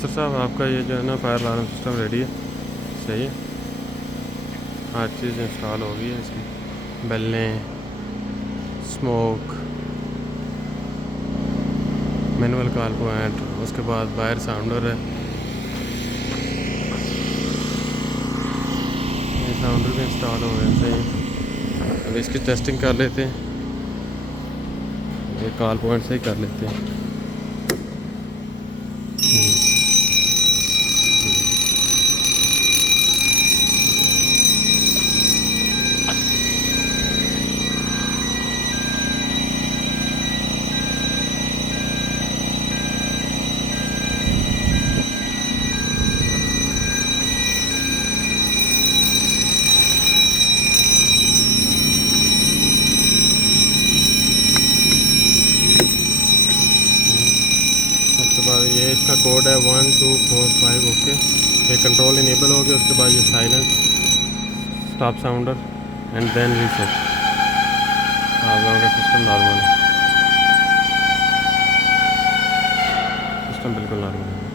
असर साहब आपका ये जो है ना फायर अलार्म सिस्टम रेडी है, सही है, हर चीज़ इंस्टॉल हो गई है इसकी, बेलें, स्मोक, मैनुअल कॉल पॉइंट, उसके बाद वायर साउंडर है, ये साउंडर भी इंस्टॉल हो गए सही। अब इसकी टेस्टिंग कर लेते हैं, ये कॉल पॉइंट से ही कर लेते हैं। उसके बाद ये इसका कोड है 1245, ओके। ये कंट्रोल इनेबल हो गया, उसके बाद ये silence, stop sounder and then reset. आप लोगों का सिस्टम नॉर्मल है, सिस्टम बिल्कुल नॉर्मल है।